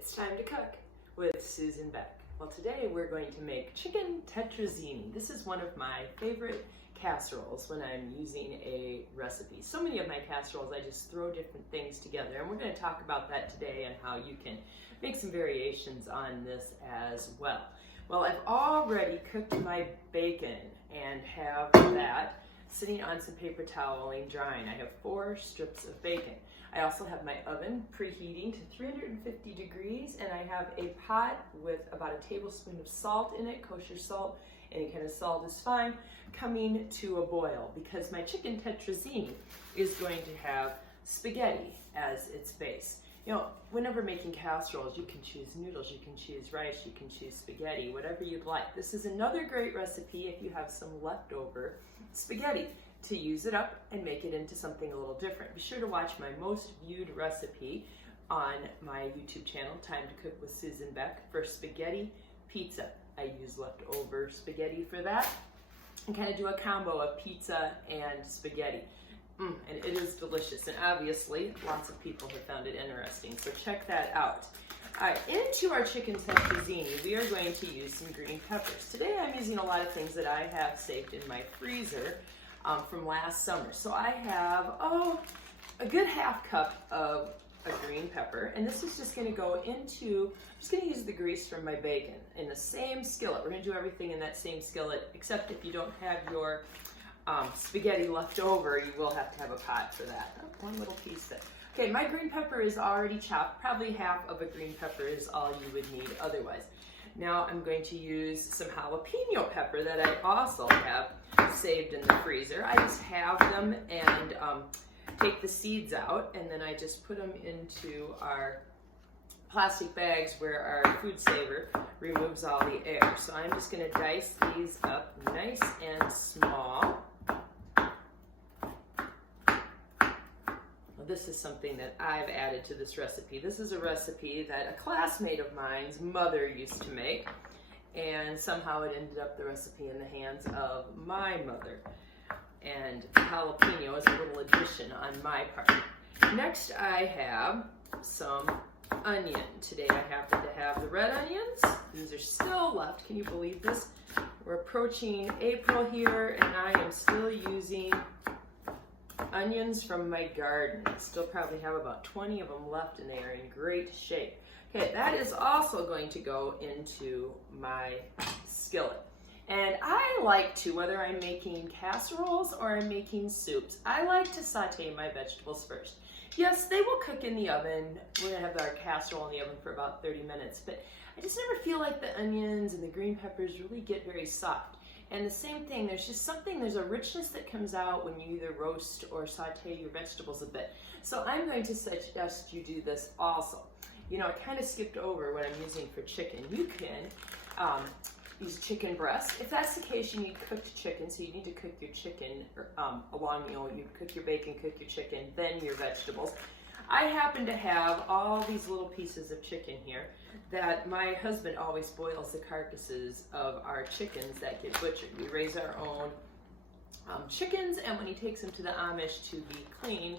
It's time to cook with Susan Beck. Well, today we're going to make chicken tetrazzini. This is one of my favorite casseroles when I'm using a recipe. So many of my casseroles, I just throw different things together, and we're going to talk about that today and how you can make some variations on this as well. Well, I've already cooked my bacon and have that sitting on some paper toweling drying. I have 4 strips of bacon. I also have my oven preheating to 350 degrees, and I have a pot with about a tablespoon of salt in it, kosher salt. Any kind of salt is fine, coming to a boil because my chicken tetrazzini is going to have spaghetti as its base. You know, whenever making casseroles, you can choose noodles, you can choose rice, you can choose spaghetti, whatever you'd like. This is another great recipe if you have some leftover spaghetti to use it up and make it into something a little different. Be sure to watch my most viewed recipe on my YouTube channel, Time to Cook with Susan Beck, for spaghetti pizza. I use leftover spaghetti for that and kind of do a combo of pizza and spaghetti. And it is delicious, and obviously lots of people have found it interesting, so check that out. All right, into our chicken tetrazzini, we are going to use some green peppers. Today I'm using a lot of things that I have saved in my freezer from last summer. So I have, a good half cup of a green pepper, and this is just gonna go into, I'm just gonna use the grease from my bacon in the same skillet. We're gonna do everything in that same skillet, except if you don't have your spaghetti left over, you will have to have a pot for that. Oh, one little piece there. Okay, my green pepper is already chopped. Probably half of a green pepper is all you would need otherwise. Now I'm going to use some jalapeno pepper that I also have saved in the freezer. I just have them and take the seeds out, and then I just put them into our plastic bags where our food saver removes all the air. So I'm just going to dice these up nice and small. This is something that I've added to this recipe. This is a recipe that a classmate of mine's mother used to make, and somehow it ended up the recipe in the hands of my mother. And jalapeno is a little addition on my part. Next I have some onion. Today I happen to have the red onions. These are still left. Can you believe this? We're approaching April here, and I am still using onions from my garden. I still probably have about 20 of them left, and they are in great shape. Okay, that is also going to go into my skillet. And I like to, whether I'm making casseroles or I'm making soups, I like to saute my vegetables first. Yes, they will cook in the oven. We're gonna have our casserole in the oven for about 30 minutes, but I just never feel like the onions and the green peppers really get very soft. And the same thing, there's a richness that comes out when you either roast or saute your vegetables a bit. So I'm going to suggest you do this also. You know, I kind of skipped over what I'm using for chicken. You can use chicken breast. If that's the case, you need cooked chicken, so you need to cook your chicken along, you cook your bacon, cook your chicken, then your vegetables. I happen to have all these little pieces of chicken here that my husband always boils the carcasses of our chickens that get butchered. We raise our own chickens, and when he takes them to the Amish to be cleaned,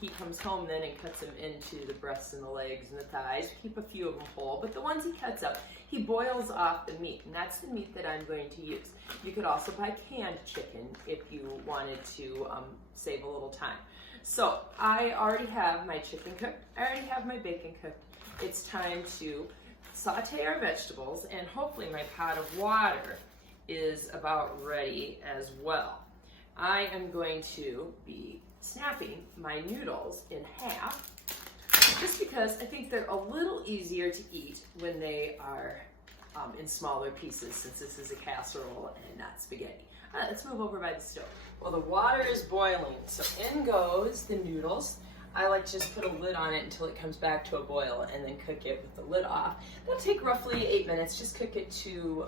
he comes home then and cuts them into the breasts and the legs and the thighs. Keep a few of them whole, but the ones he cuts up, he boils off the meat, and that's the meat that I'm going to use. You could also buy canned chicken if you wanted to save a little time. So I already have my chicken cooked. I already have my bacon cooked. It's time to saute our vegetables, and hopefully my pot of water is about ready as well. I am going to be snapping my noodles in half, just because I think they're a little easier to eat when they are in smaller pieces, since this is a casserole and not spaghetti. Let's move over by the stove. Well, the water is boiling, so in goes the noodles. I like to just put a lid on it until it comes back to a boil and then cook it with the lid off. That'll take roughly 8 minutes. Just cook it to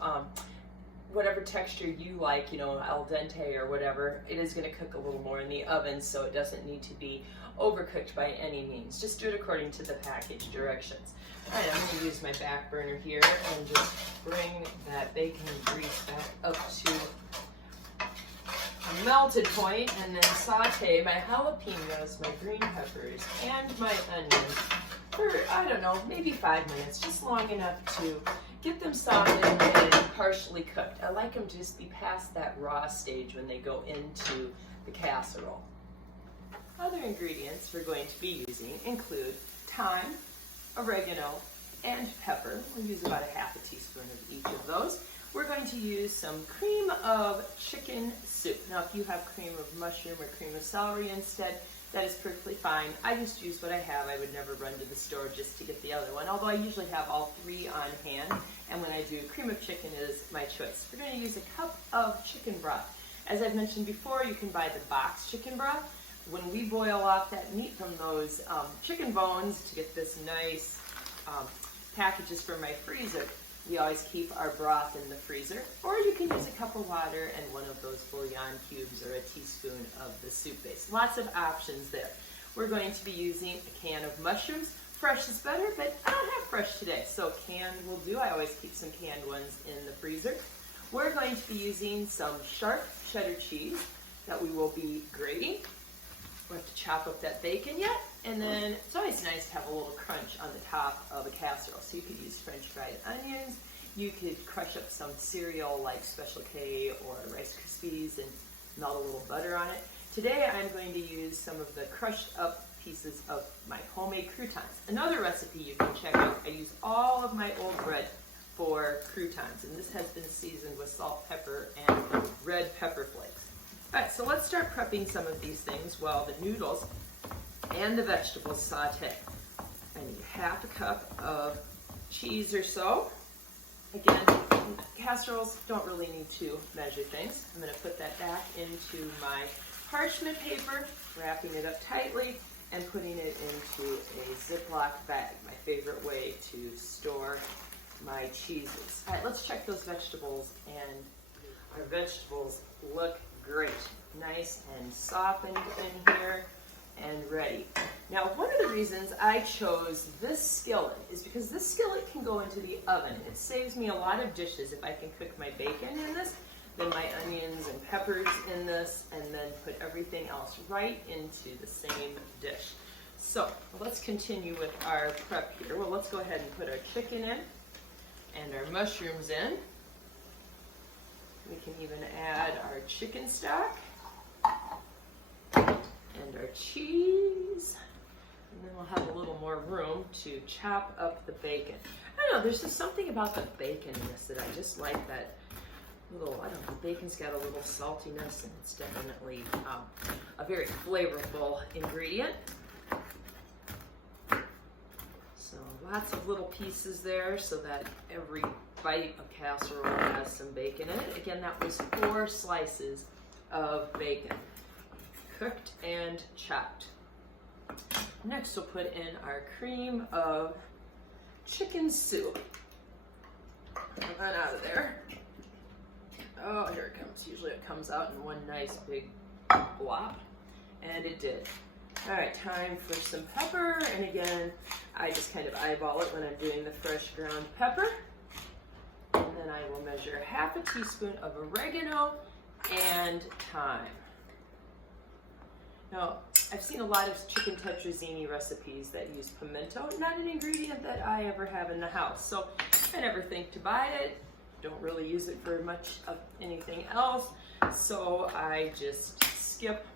whatever texture you like, al dente or whatever. It is going to cook a little more in the oven, so it doesn't need to be overcooked by any means. Just do it according to the package directions. All right, I'm going to use my back burner here and just bring that bacon grease back up to a melted point, and then saute my jalapenos, my green peppers, and my onions for, I don't know, maybe 5 minutes, just long enough to get them softened and partially cooked. I like them to just be past that raw stage when they go into the casserole. Other ingredients we're going to be using include thyme, oregano, and pepper. We'll use about a half a teaspoon of each of those. We're going to use some cream of chicken soup. Now, if you have cream of mushroom or cream of celery instead, that is perfectly fine. I just use what I have. I would never run to the store just to get the other one, although I usually have all three on hand, and when I do, cream of chicken is my choice. We're going to use a cup of chicken broth. As I've mentioned before, you can buy the box chicken broth. When we boil off that meat from those chicken bones to get this nice packages from my freezer, we always keep our broth in the freezer, or you can use a cup of water and one of those bouillon cubes or a teaspoon of the soup base. Lots of options there. We're going to be using a can of mushrooms. Fresh is better, but I don't have fresh today, so canned will do. I always keep some canned ones in the freezer. We're going to be using some sharp cheddar cheese that we will be grating. We have to chop up that bacon yet, and then it's always nice to have a little crunch on the top of a casserole. So you could use French fried onions, you could crush up some cereal like Special K or Rice Krispies and melt a little butter on it. Today I'm going to use some of the crushed up pieces of my homemade croutons. Another recipe you can check out, I use all of my old bread for croutons, and this has been seasoned with salt, pepper, and red pepper flakes. All right, so let's start prepping some of these things while the noodles and the vegetables saute. I need half a cup of cheese or so. Again, casseroles don't really need to measure things. I'm going to put that back into my parchment paper, wrapping it up tightly, and putting it into a Ziploc bag, my favorite way to store my cheeses. All right, let's check those vegetables, and our vegetables look great. Nice and softened in here and ready. Now, one of the reasons I chose this skillet is because this skillet can go into the oven. It saves me a lot of dishes if I can cook my bacon in this, then my onions and peppers in this, and then put everything else right into the same dish. So let's continue with our prep here. Well, let's go ahead and put our chicken in and our mushrooms in. We can even add our chicken stock and our cheese, and then we'll have a little more room to chop up the bacon. I don't know, there's just something about the bacon in this that I just like, that little, I don't know, the bacon's got a little saltiness, and it's definitely a very flavorful ingredient. So lots of little pieces there so that every bite of casserole has some bacon in it. Again, that was 4 slices of bacon, cooked and chopped. Next, we'll put in our cream of chicken soup. Put that out of there. Oh, here it comes. Usually it comes out in one nice big blob, and it did. All right, time for some pepper, and again, I just kind of eyeball it when I'm doing the fresh ground pepper. And then I will measure half a teaspoon of oregano and thyme. Now, I've seen a lot of chicken tetrazzini recipes that use pimento, not an ingredient that I ever have in the house, so I never think to buy it. Don't really use it for much of anything else, so I just skip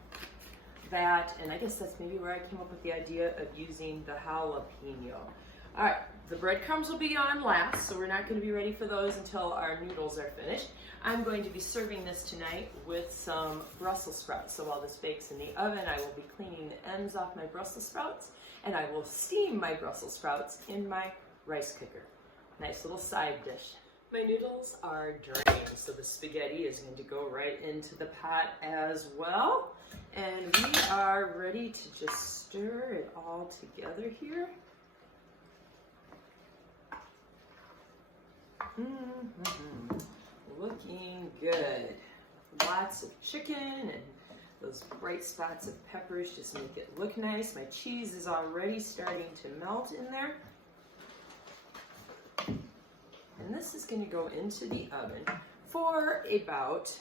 that, and I guess that's maybe where I came up with the idea of using the jalapeno. All right, the breadcrumbs will be on last, so we're not going to be ready for those until our noodles are finished. I'm going to be serving this tonight with some Brussels sprouts. So while this bakes in the oven, I will be cleaning the ends off my Brussels sprouts, and I will steam my Brussels sprouts in my rice cooker. Nice little side dish. My noodles are drained, so the spaghetti is going to go right into the pot as well. And we are ready to just stir it all together here. Looking good. Lots of chicken, and those bright spots of peppers just make it look nice. My cheese is already starting to melt in there. And this is going to go into the oven for about,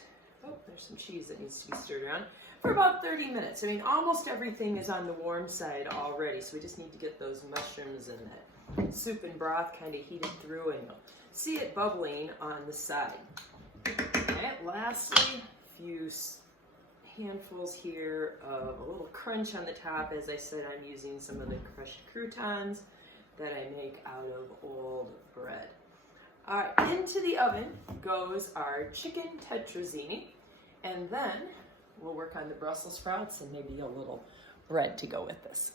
oh, there's some cheese that needs to be stirred around, for about 30 minutes. I mean, almost everything is on the warm side already, so we just need to get those mushrooms and that soup and broth kind of heated through, and you'll see it bubbling on the side. And lastly, a few handfuls here of a little crunch on the top. As I said, I'm using some of the crushed croutons that I make out of old bread. All right, into the oven goes our chicken tetrazzini, and then we'll work on the Brussels sprouts and maybe a little bread to go with this.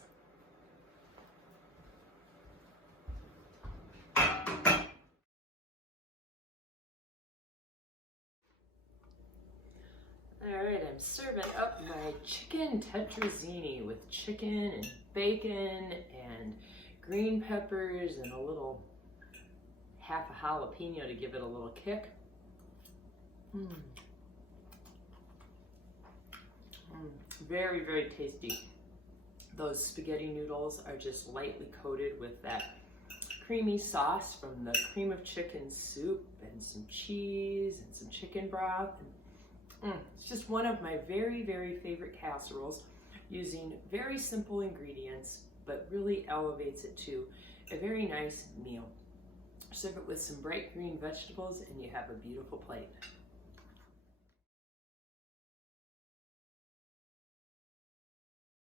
All right, I'm serving up my chicken tetrazzini with chicken and bacon and green peppers and a little half a jalapeno to give it a little kick. Very, very tasty. Those spaghetti noodles are just lightly coated with that creamy sauce from the cream of chicken soup and some cheese and some chicken broth. It's just one of my very, very favorite casseroles, using very simple ingredients, but really elevates it to a very nice meal. Serve it with some bright green vegetables and you have a beautiful plate.